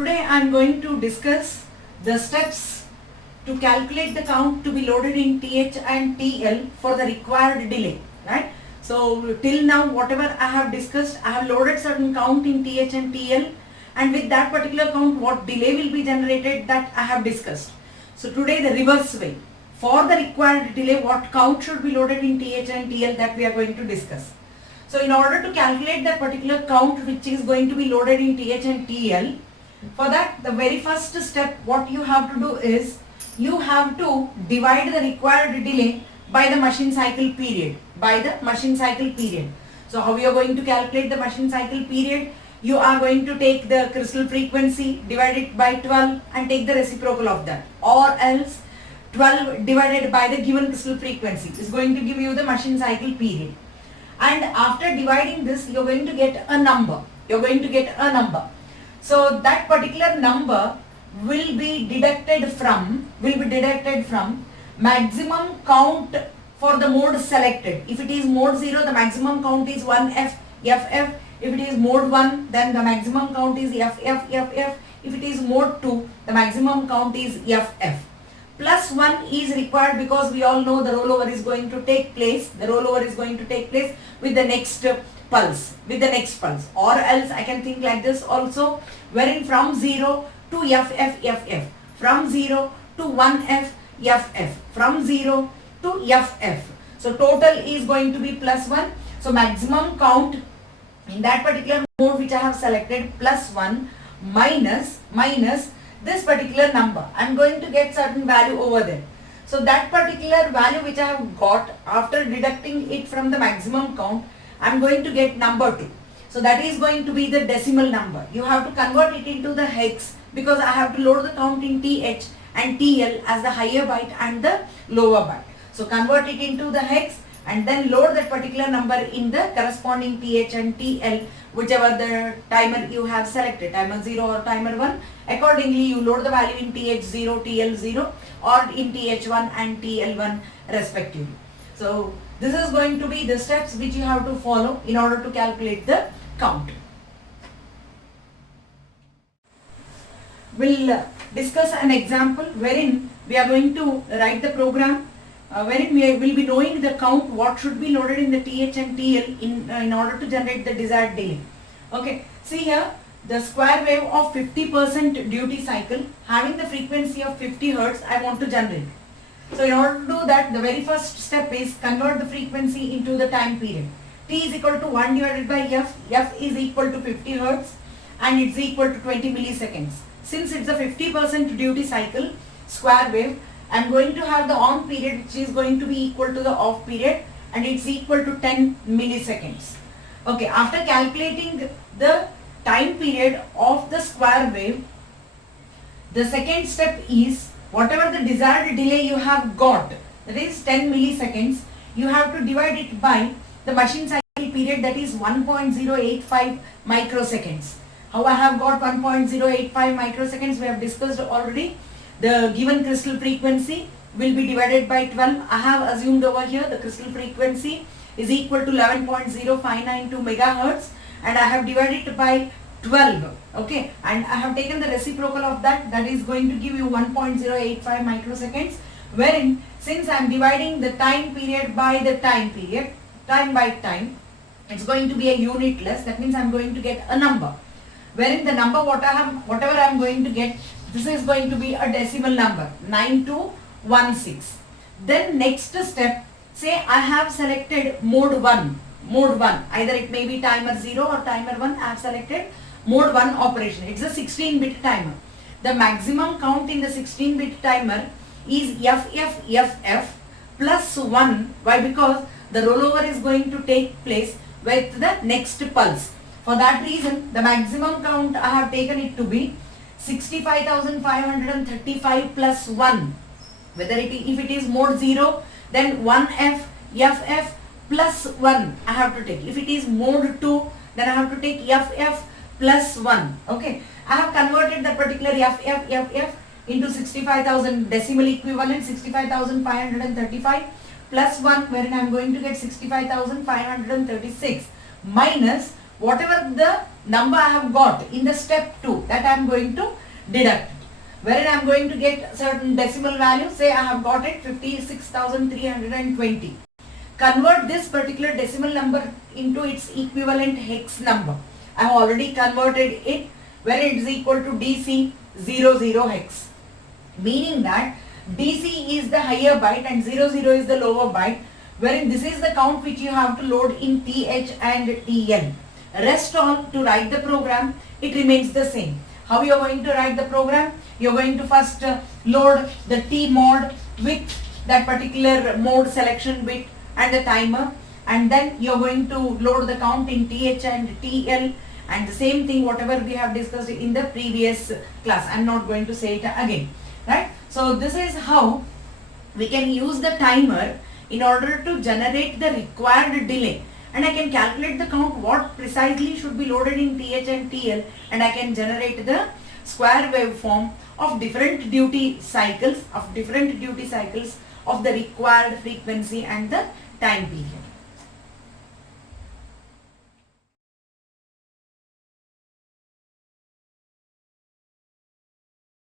Today I am going to discuss the steps to calculate the count to be loaded in TH and TL for the required delay, right? So till now whatever I have discussed, I have loaded certain count in TH and TL, and with that particular count what delay will be generated, that I have discussed. So today the reverse way, for the required delay what count should be loaded in TH and TL, that we are going to discuss. So in order to calculate that particular count which is going to be loaded in TH and TL, for that the very first step what you have to do is you have to divide the required delay by the machine cycle period. So how you are going to calculate the machine cycle period? You are going to take the crystal frequency, divide it by 12 and take the reciprocal of that, or else 12 divided by the given crystal frequency is going to give you the machine cycle period. And after dividing this, you're going to get a number. So that particular number will be deducted from maximum count for the mode selected. If it is mode 0, the maximum count is 1F, FF. If it is mode 1, then the maximum count is FF, FF. If it is mode 2, the maximum count is FF. Plus 1 is required because we all know the rollover is going to take place. With the next pulse. Or else I can think like this also, wherein from 0 to FF, FF. From 0 to 1F, FF. From 0 to FF. So total is going to be plus 1. So maximum count in that particular mode which I have selected, plus 1 minus this particular number. I am going to get certain value over there. So that particular value which I have got, after deducting it from the maximum count, I am going to get number 2. So that is going to be the decimal number. You have to convert it into the hex because I have to load the count in TH and TL as the higher byte and the lower byte. So convert it into the hex and then load that particular number in the corresponding TH and TL, whichever the timer you have selected, timer 0 or timer 1. Accordingly, you load the value in TH0, TL0 or in TH1 and TL1 respectively. So this is going to be the steps which you have to follow in order to calculate the count. We'll discuss an example wherein we are going to write the program wherein we will be knowing the count what should be loaded in the TH and TL in order to generate the desired delay. Okay, see here the square wave of 50% duty cycle having the frequency of 50 Hz I want to generate. So in order to do that, the very first step is convert the frequency into the time period. T is equal to 1 divided by F. F is equal to 50 Hz and it's equal to 20 milliseconds. Since it's a 50% duty cycle square wave, I am going to have the on period which is going to be equal to the off period and it's equal to 10 milliseconds. Okay, after calculating the time period of the square wave, the second step is whatever the desired delay you have got, that is 10 milliseconds, you have to divide it by the machine cycle period, that is 1.085 microseconds. How I have got 1.085 microseconds, we have discussed already. The given crystal frequency will be divided by 12. I have assumed over here the crystal frequency is equal to 11.0592 megahertz and I have divided it by 12. Okay, and I have taken the reciprocal of that, that is going to give you 1.085 microseconds, wherein since I am dividing the time period by the time period, time by time, it's going to be a unitless, that means I am going to get a number, wherein the number whatever I am going to get, this is going to be a decimal number 9216. Then next step, say I have selected mode 1, either it may be timer 0 or timer 1. I have selected mode 1 operation. It's a 16-bit timer. The maximum count in the 16-bit timer is FF plus 1. Why? Because the rollover is going to take place with the next pulse. For that reason, the maximum count I have taken it to be 65,535 plus 1. If it is mode 0, then 1F, FF plus 1 I have to take. If it is mode 2, then I have to take FF plus 1. Okay, I have converted that particular FF into 65,000 decimal equivalent, 65,535 plus 1, wherein I am going to get 65,536 minus whatever the number I have got in the step 2, that I am going to deduct. Wherein I am going to get certain decimal value, say I have got it 56,320. Convert this particular decimal number into its equivalent hex number. I have already converted it, where it is equal to DC00 hex. Meaning that DC is the higher byte and 00 is the lower byte, wherein this is the count which you have to load in TH and TL. Rest all, to write the program, it remains the same. How you are going to write the program? You are going to first load the T mode with that particular mode selection bit and the timer, and then you are going to load the count in TH and TL, and the same thing whatever we have discussed in the previous class. I am not going to say it again, right? So this is how we can use the timer in order to generate the required delay, and I can calculate the count what precisely should be loaded in TH and TL, and I can generate the square waveform of different duty cycles of the required frequency and the time period.